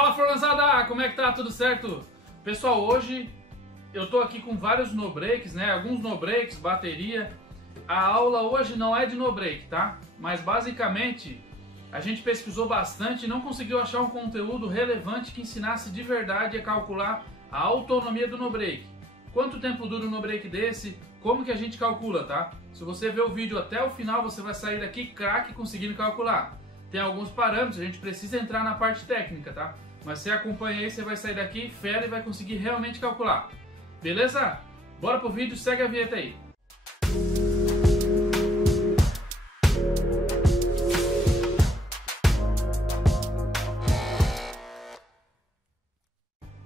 Fala, Forlanzada! Como é que tá? Tudo certo? Pessoal, hoje eu tô aqui com vários no breaks, né? Alguns no breaks, bateria. A aula hoje não é de no break, tá? Mas basicamente a gente pesquisou bastante e não conseguiu achar um conteúdo relevante que ensinasse de verdade a calcular a autonomia do no break. Quanto tempo dura um no break desse? Como que a gente calcula, tá? Se você ver o vídeo até o final, você vai sair daqui craque conseguindo calcular. Tem alguns parâmetros, a gente precisa entrar na parte técnica, tá? Mas se acompanha aí, você vai sair daqui fera e vai conseguir realmente calcular. Beleza? Bora pro vídeo, segue a vinheta aí.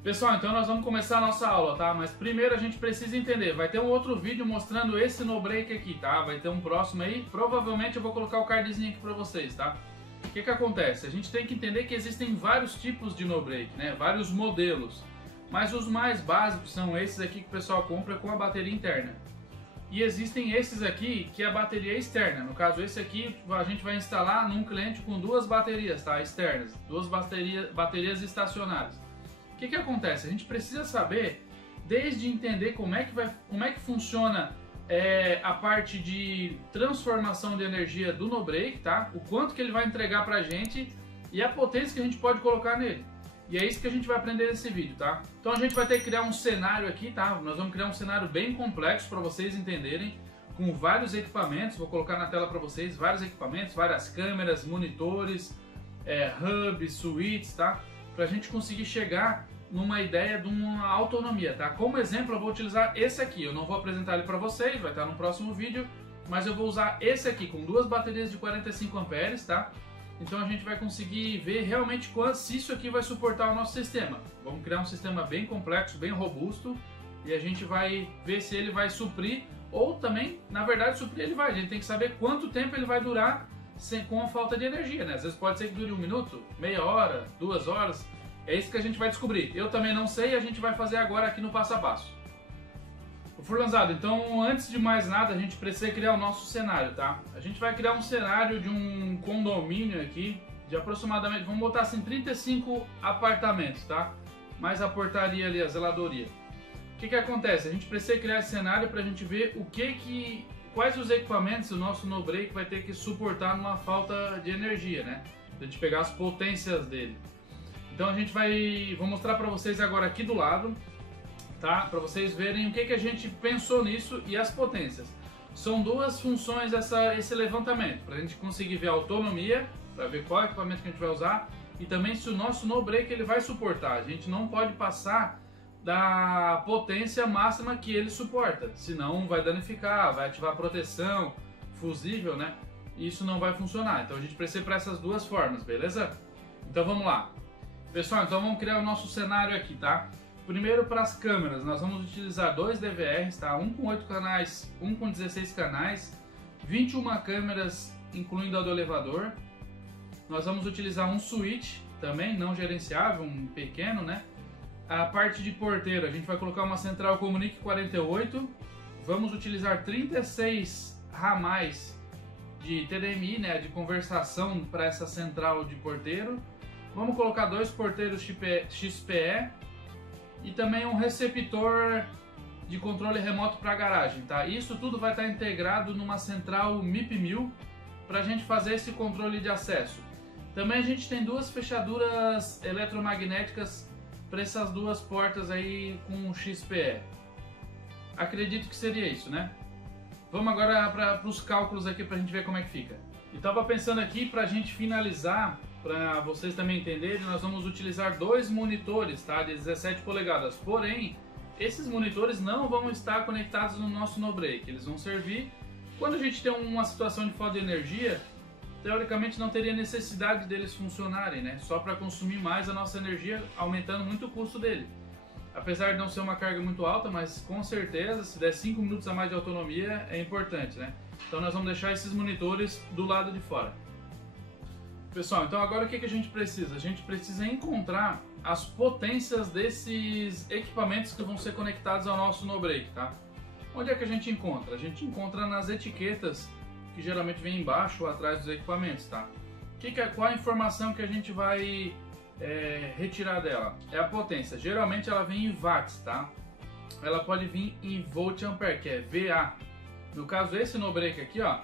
Pessoal, então nós vamos começar a nossa aula, tá? Mas primeiro a gente precisa entender, vai ter um outro vídeo mostrando esse no break aqui, tá? Vai ter um próximo aí, provavelmente eu vou colocar o cardzinho aqui pra vocês, tá? O que acontece? A gente tem que entender que existem vários tipos de no break, né? Vários modelos, mas os mais básicos são esses aqui que o pessoal compra com a bateria interna. E existem esses aqui que é a bateria externa, no caso esse aqui a gente vai instalar num cliente com duas baterias, tá? Externas, duas baterias estacionárias. O que acontece? A gente precisa saber, desde entender como é que funciona a parte de transformação de energia do no break, tá? O quanto que ele vai entregar pra gente e a potência que a gente pode colocar nele. E é isso que a gente vai aprender nesse vídeo, tá? Então a gente vai ter que criar um cenário aqui, tá? Nós vamos criar um cenário bem complexo para vocês entenderem, com vários equipamentos. Vou colocar na tela para vocês vários equipamentos, várias câmeras, monitores, hubs, switches, tá? Pra gente conseguir chegar numa ideia de uma autonomia, tá? Como exemplo eu vou utilizar esse aqui, eu não vou apresentar ele para vocês, vai estar no próximo vídeo, mas eu vou usar esse aqui com duas baterias de 45 amperes, tá? Então a gente vai conseguir ver realmente se isso aqui vai suportar o nosso sistema. Vamos criar um sistema bem complexo, bem robusto, e a gente vai ver se ele vai suprir, ou também, na verdade, suprir ele vai. A gente tem que saber quanto tempo ele vai durar com a falta de energia, né? Às vezes pode ser que dure 1 minuto, meia hora, 2 horas. É isso que a gente vai descobrir. Eu também não sei e a gente vai fazer agora aqui no passo a passo. Forlanzado, então antes de mais nada a gente precisa criar o nosso cenário, tá? A gente vai criar um cenário de um condomínio aqui, de aproximadamente, vamos botar assim, 35 apartamentos, tá? Mais a portaria ali, a zeladoria. O que acontece? A gente precisa criar esse cenário para a gente ver quais os equipamentos o nosso no break vai ter que suportar numa falta de energia, né? Pra gente pegar as potências dele. Então vou mostrar para vocês agora aqui do lado, tá? Para vocês verem o que a gente pensou nisso e as potências. São duas funções esse levantamento, para a gente conseguir ver a autonomia, para ver qual equipamento que a gente vai usar e também se o nosso no break ele vai suportar. A gente não pode passar da potência máxima que ele suporta, senão vai danificar, vai ativar a proteção, fusível, né? E isso não vai funcionar. Então a gente precisa para essas duas formas, beleza? Então vamos lá. Pessoal, então vamos criar o nosso cenário aqui, tá? Primeiro para as câmeras, nós vamos utilizar 2 DVRs, tá? Um com 8 canais, um com 16 canais, 21 câmeras, incluindo a do elevador. Nós vamos utilizar um switch também, não gerenciável, um pequeno, né? A parte de porteiro, a gente vai colocar uma central Comunique 48. Vamos utilizar 36 ramais de TDMI, né? De conversação para essa central de porteiro. Vamos colocar 2 porteiros XPE e também um receptor de controle remoto para a garagem, tá? Isso tudo vai estar integrado numa central MIP1000 para a gente fazer esse controle de acesso. Também a gente tem 2 fechaduras eletromagnéticas para essas 2 portas aí com XPE. Acredito que seria isso, né? Vamos agora para os cálculos aqui para a gente ver como é que fica. E estava pensando aqui para a gente finalizar, para vocês também entenderem, nós vamos utilizar 2 monitores, tá, de 17 polegadas. Porém, esses monitores não vão estar conectados no nosso no break. Eles vão servir quando a gente tem uma situação de falta de energia. Teoricamente não teria necessidade deles funcionarem, né? Só para consumir mais a nossa energia, aumentando muito o custo dele. Apesar de não ser uma carga muito alta, mas com certeza, se der 5 minutos a mais de autonomia, é importante, né? Então nós vamos deixar esses monitores do lado de fora. Pessoal, então agora o que a gente precisa? A gente precisa encontrar as potências desses equipamentos que vão ser conectados ao nosso no break, tá? Onde é que a gente encontra? A gente encontra nas etiquetas que geralmente vem embaixo ou atrás dos equipamentos, tá? Qual a informação que a gente vai retirar dela? É a potência. Geralmente ela vem em watts, tá? Ela pode vir em volt ampere, que é VA. No caso, esse no break aqui, ó,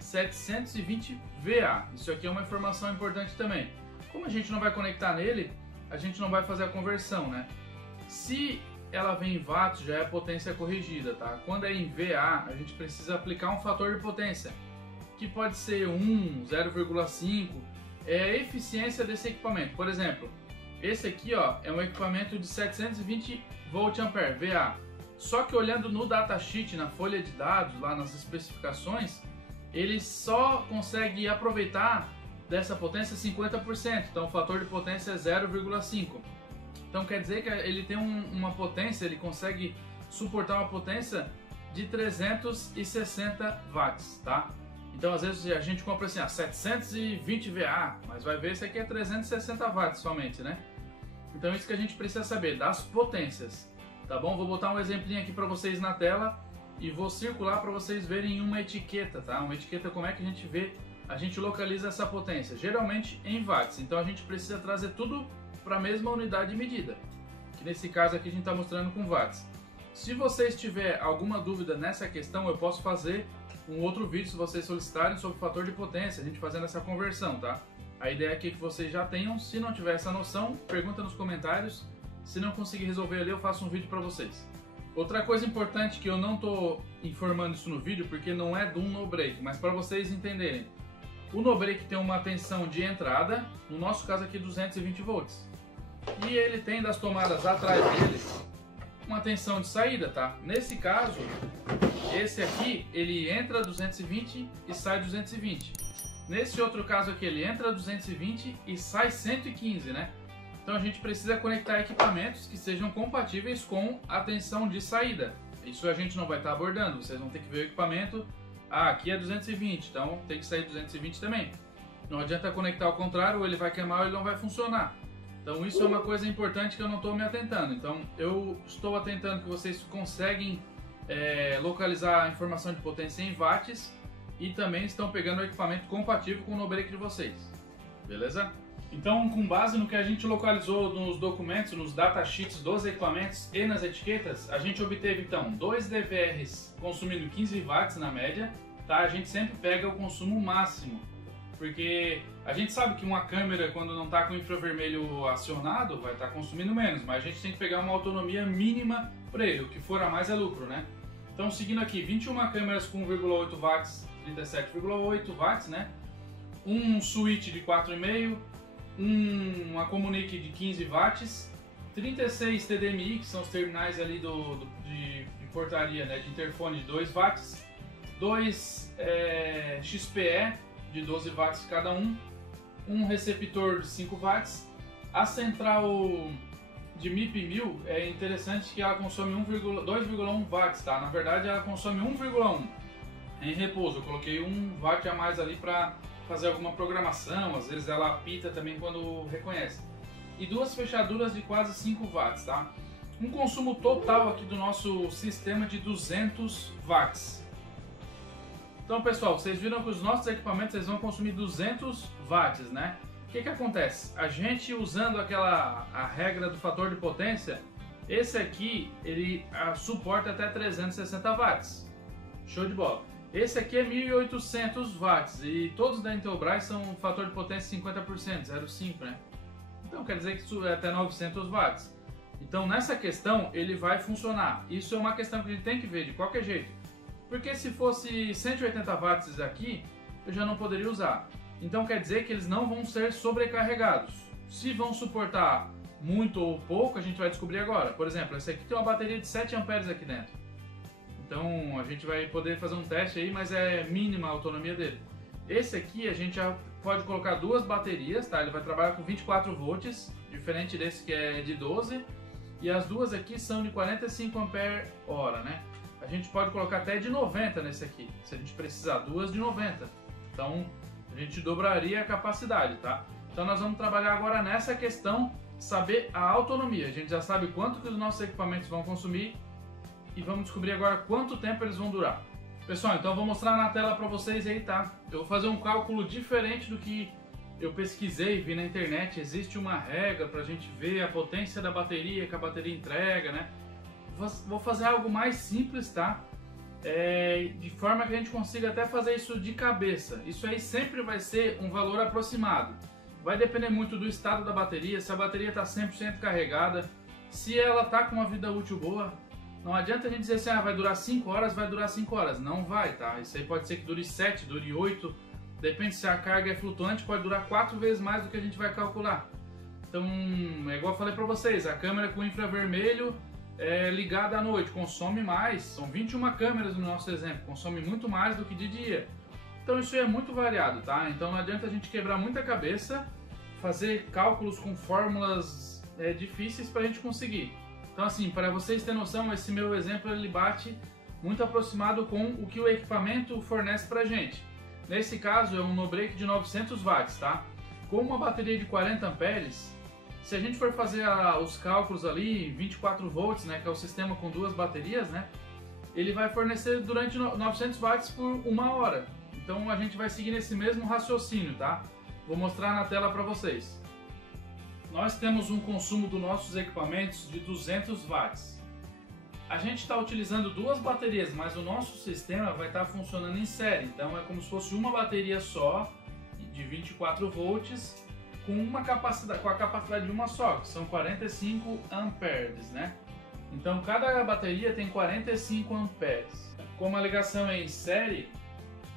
720 VA. Isso aqui é uma informação importante também. Como a gente não vai conectar nele, a gente não vai fazer a conversão, né? Se ela vem em watts, já é potência corrigida, tá? Quando é em VA, a gente precisa aplicar um fator de potência, que pode ser 1, 0,5, é a eficiência desse equipamento. Por exemplo, esse aqui, ó, é um equipamento de 720 volt ampere, VA. Só que olhando no datasheet, na folha de dados, lá nas especificações, ele só consegue aproveitar dessa potência 50%, então o fator de potência é 0,5. Então quer dizer que ele tem uma potência, ele consegue suportar uma potência de 360 watts, tá? Então às vezes a gente compra assim, 720 VA, mas vai ver, esse aqui é 360 watts somente, né? Então isso que a gente precisa saber, das potências, tá bom? Vou botar um exemplinho aqui para vocês na tela e vou circular para vocês verem uma etiqueta, tá? Uma etiqueta, como é que a gente vê, a gente localiza essa potência, geralmente em watts, então a gente precisa trazer tudo para a mesma unidade de medida, que nesse caso aqui a gente está mostrando com watts. Se vocês tiverem alguma dúvida nessa questão, eu posso fazer um outro vídeo, se vocês solicitarem, sobre o fator de potência, a gente fazendo essa conversão, tá? A ideia aqui é que vocês já tenham. Se não tiver essa noção, pergunta nos comentários. Se não conseguir resolver ali, eu faço um vídeo para vocês. Outra coisa importante que eu não estou informando isso no vídeo, porque não é do no break, mas para vocês entenderem. O no break tem uma tensão de entrada, no nosso caso aqui 220 volts. E ele tem das tomadas atrás dele uma tensão de saída, tá? Nesse caso, esse aqui, ele entra 220 e sai 220. Nesse outro caso aqui, ele entra 220 e sai 115, né? Então a gente precisa conectar equipamentos que sejam compatíveis com a tensão de saída. Isso a gente não vai estar abordando, vocês vão ter que ver o equipamento. Aqui é 220, então tem que sair 220 também. Não adianta conectar ao contrário, ou ele vai queimar ou ele não vai funcionar. Então isso é uma coisa importante que eu não estou me atentando. Então eu estou atentando que vocês conseguem localizar a informação de potência em watts e também estão pegando o equipamento compatível com o no break de vocês. Beleza? Então, com base no que a gente localizou nos documentos, nos datasheets dos equipamentos e nas etiquetas, a gente obteve então 2 DVRs consumindo 15 watts na média, tá? A gente sempre pega o consumo máximo, porque a gente sabe que uma câmera, quando não está com o infravermelho acionado, vai estar consumindo menos, mas a gente tem que pegar uma autonomia mínima para ele, o que for a mais é lucro, né? Então, seguindo aqui, 21 câmeras com 1,8 watts, 37,8 watts, né? Um switch de 4,5, uma Comunique de 15 watts, 36 TDMI, que são os terminais ali de portaria, né, de interfone de 2 watts, 2 XPE de 12 watts cada um receptor de 5 watts, a central de MIP 1000 é interessante que ela consome 2,1 watts, tá? Na verdade ela consome 1,1 em repouso, eu coloquei 1 watt a mais ali para fazer alguma programação, às vezes ela apita também quando reconhece. E 2 fechaduras de quase 5 watts, tá? Um consumo total aqui do nosso sistema de 200 watts. Então, pessoal, vocês viram que os nossos equipamentos eles vão consumir 200 watts, né? O que acontece? A gente usando a regra do fator de potência, esse aqui ele suporta até 360 watts. Show de bola. Esse aqui é 1800 watts e todos da Intelbras são fator de potência 50%, 0,5, né? Então quer dizer que isso é até 900 watts. Então nessa questão ele vai funcionar. Isso é uma questão que a gente tem que ver de qualquer jeito. Porque se fosse 180 watts aqui, eu já não poderia usar. Então quer dizer que eles não vão ser sobrecarregados. Se vão suportar muito ou pouco, a gente vai descobrir agora. Por exemplo, esse aqui tem uma bateria de 7 amperes aqui dentro. Então a gente vai poder fazer um teste aí, mas é mínima a autonomia dele. Esse aqui a gente já pode colocar 2 baterias, tá? Ele vai trabalhar com 24 volts, diferente desse que é de 12. E as duas aqui são de 45 ampere-hora, né? A gente pode colocar até de 90 nesse aqui, se a gente precisar, 2 de 90. Então a gente dobraria a capacidade, tá? Então nós vamos trabalhar agora nessa questão, saber a autonomia. A gente já sabe quanto que os nossos equipamentos vão consumir e vamos descobrir agora quanto tempo eles vão durar. Pessoal, então eu vou mostrar na tela para vocês aí, tá? Eu vou fazer um cálculo diferente do que eu pesquisei, vi na internet, existe uma regra para a gente ver a potência da bateria que a bateria entrega, né? Vou fazer algo mais simples, tá? De forma que a gente consiga até fazer isso de cabeça. Isso aí sempre vai ser um valor aproximado. Vai depender muito do estado da bateria, se a bateria está 100% carregada, se ela está com uma vida útil boa. Não adianta a gente dizer assim, vai durar 5 horas, vai durar 5 horas. Não vai, tá? Isso aí pode ser que dure 7, dure 8. Depende se a carga é flutuante, pode durar 4 vezes mais do que a gente vai calcular. Então, é igual eu falei para vocês, a câmera com infravermelho ligada à noite consome mais. São 21 câmeras no nosso exemplo, consome muito mais do que de dia. Então isso é muito variado, tá? Então não adianta a gente quebrar muita cabeça, fazer cálculos com fórmulas difíceis para a gente conseguir. Então assim, para vocês terem noção, esse meu exemplo ele bate muito aproximado com o que o equipamento fornece para a gente. Nesse caso é um no-break de 900 watts, tá? Com uma bateria de 40 amperes, se a gente for fazer os cálculos ali, 24 volts, né, que é o sistema com 2 baterias, né? Ele vai fornecer durante 900 watts por 1 hora. Então a gente vai seguir nesse mesmo raciocínio, tá? Vou mostrar na tela para vocês. Nós temos um consumo dos nossos equipamentos de 200 watts. A gente está utilizando 2 baterias, mas o nosso sistema vai estar funcionando em série. Então é como se fosse uma bateria só, de 24 volts, com a capacidade de uma só, que são 45 amperes, né? Então cada bateria tem 45 amperes. Como a ligação é em série,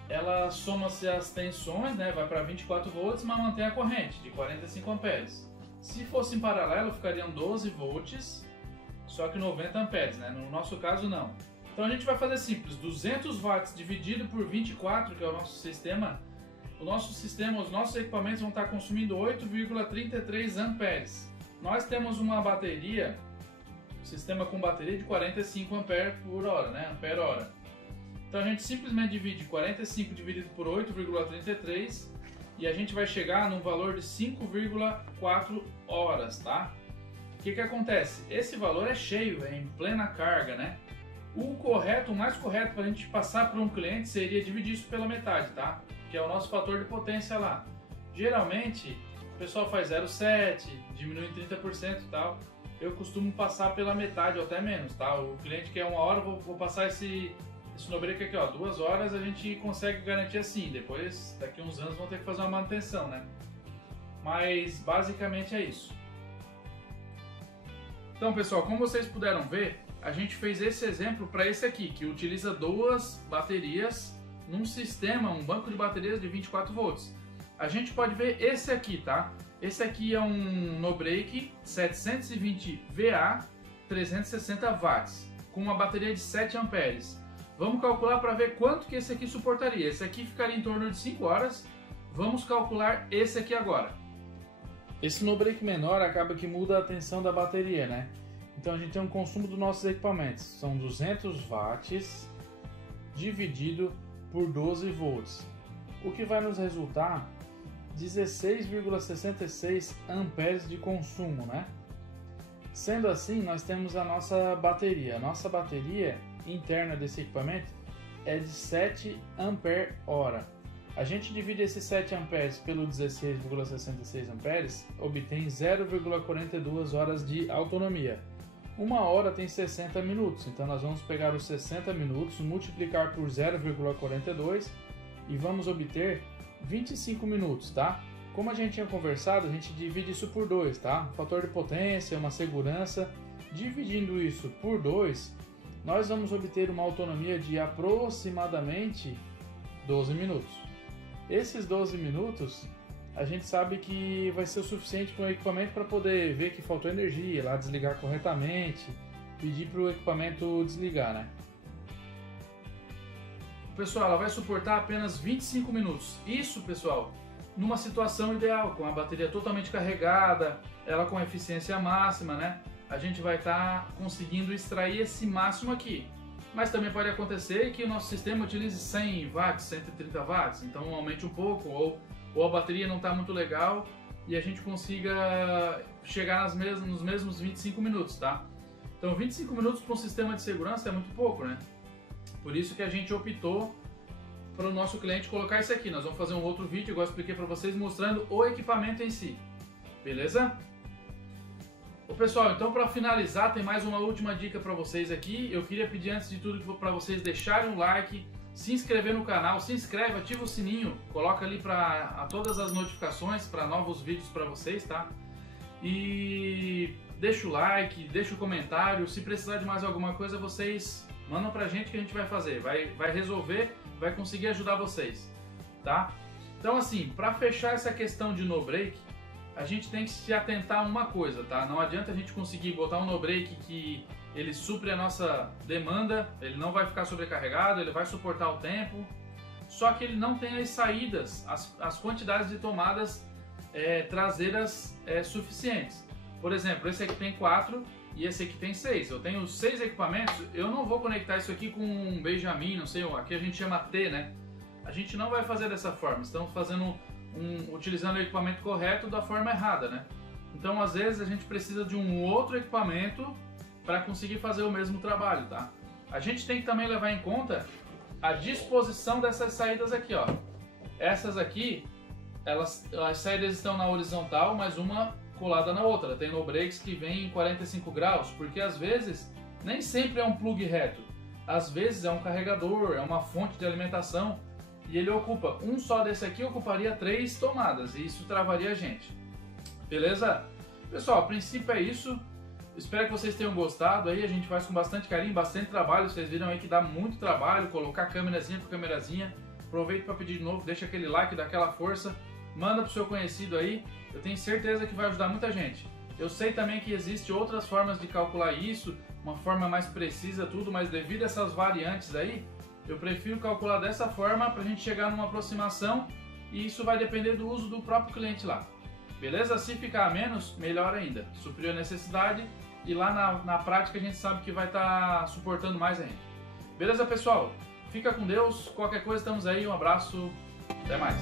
ela soma-se as tensões, né? Vai para 24 volts, mas mantém a corrente de 45 amperes. Se fosse em paralelo, ficariam 12 volts, só que 90 amperes, né? No nosso caso, não. Então a gente vai fazer simples, 200 watts dividido por 24, que é o nosso sistema. Os nossos equipamentos vão estar consumindo 8,33 amperes. Nós temos uma bateria, um sistema com bateria de 45 amperes por hora, né? Ampere hora. Então a gente simplesmente divide 45 dividido por 8,33 e a gente vai chegar num valor de 5,4 horas, tá? O que acontece? Esse valor é cheio, é em plena carga, né? O mais correto para a gente passar para um cliente seria dividir isso pela metade, tá? Que é o nosso fator de potência lá. Geralmente, o pessoal faz 0,7, diminui em 30% e tal. Eu costumo passar pela metade ou até menos, tá? O cliente quer 1 hora, vou passar esse no-break aqui, ó, 2 horas a gente consegue garantir assim. Depois, daqui a uns anos, vão ter que fazer uma manutenção, né? Mas, basicamente é isso. Então, pessoal, como vocês puderam ver, a gente fez esse exemplo para esse aqui, que utiliza 2 baterias num sistema, um banco de baterias de 24 volts. A gente pode ver esse aqui, tá? Esse aqui é um no-break 720 VA 360 watts, com uma bateria de 7 amperes. Vamos calcular para ver quanto que esse aqui suportaria. Esse aqui ficaria em torno de 5 horas. Vamos calcular esse aqui agora. Esse no-break menor acaba que muda a tensão da bateria, né? Então a gente tem um consumo dos nossos equipamentos. São 200 watts dividido por 12 volts. O que vai nos resultar 16,66 amperes de consumo, né? Sendo assim, nós temos a nossa bateria. A nossa bateria interna desse equipamento é de 7 ampere-hora. A gente divide esses 7 amperes pelo 16,66 amperes, obtém 0,42 horas de autonomia. 1 hora tem 60 minutos, então nós vamos pegar os 60 minutos, multiplicar por 0,42 e vamos obter 25 minutos, tá? Como a gente tinha conversado, a gente divide isso por 2, tá? Fator de potência, uma segurança. Dividindo isso por 2, nós vamos obter uma autonomia de aproximadamente 12 minutos. Esses 12 minutos, a gente sabe que vai ser o suficiente para o equipamento para poder ver que faltou energia, lá desligar corretamente, pedir para o equipamento desligar, né? Pessoal, ela vai suportar apenas 25 minutos. Isso, pessoal, numa situação ideal, com a bateria totalmente carregada, ela com eficiência máxima, né? A gente vai estar conseguindo extrair esse máximo aqui. Mas também pode acontecer que o nosso sistema utilize 100 watts, 130 watts, então aumente um pouco, ou a bateria não está muito legal e a gente consiga chegar nos mesmos 25 minutos, tá? Então 25 minutos para um sistema de segurança é muito pouco, né? Por isso que a gente optou para o nosso cliente colocar isso aqui. Nós vamos fazer um outro vídeo, igual eu expliquei para vocês, mostrando o equipamento em si. Beleza? Ô pessoal, então para finalizar, tem mais uma última dica para vocês aqui. Eu queria pedir antes de tudo para vocês deixarem um like, se inscrever no canal, se inscreve, ativa o sininho, coloca ali para todas as notificações para novos vídeos para vocês, tá? E deixa o like, deixa o comentário, se precisar de mais alguma coisa vocês mandam pra gente que a gente vai fazer, vai resolver, vai conseguir ajudar vocês, tá? Então assim, para fechar essa questão de no break, a gente tem que se atentar a uma coisa, tá? Não adianta a gente conseguir botar um no break que ele supre a nossa demanda, ele não vai ficar sobrecarregado, ele vai suportar o tempo, só que ele não tem as saídas, as quantidades de tomadas traseiras suficientes. Por exemplo, esse aqui tem 4 e esse aqui tem 6. Eu tenho 6 equipamentos, eu não vou conectar isso aqui com um Benjamin, não sei, aqui a gente chama T, né? A gente não vai fazer dessa forma, estamos fazendo utilizando o equipamento correto da forma errada, né? Então, às vezes, a gente precisa de um outro equipamento para conseguir fazer o mesmo trabalho, tá? A gente tem que também levar em conta a disposição dessas saídas aqui, ó. Essas aqui, as saídas estão na horizontal, mas uma colada na outra. Tem no breaks que vem em 45 graus, porque às vezes nem sempre é um plug reto. Às vezes é um carregador, é uma fonte de alimentação e ele ocupa, um só desse aqui ocuparia 3 tomadas e isso travaria a gente. Beleza? Pessoal, a princípio é isso. Espero que vocês tenham gostado aí, a gente faz com bastante carinho, bastante trabalho. Vocês viram aí que dá muito trabalho colocar câmerazinha por câmerazinha. Aproveito para pedir de novo, deixa aquele like, dá aquela força, manda pro seu conhecido aí. Eu tenho certeza que vai ajudar muita gente. Eu sei também que existem outras formas de calcular isso, uma forma mais precisa, tudo, mas devido a essas variantes aí, eu prefiro calcular dessa forma para a gente chegar numa aproximação e isso vai depender do uso do próprio cliente lá. Beleza? Se ficar a menos, melhor ainda. Suprir a necessidade e lá na prática a gente sabe que vai estar suportando mais ainda. Beleza, pessoal? Fica com Deus. Qualquer coisa estamos aí. Um abraço. Até mais.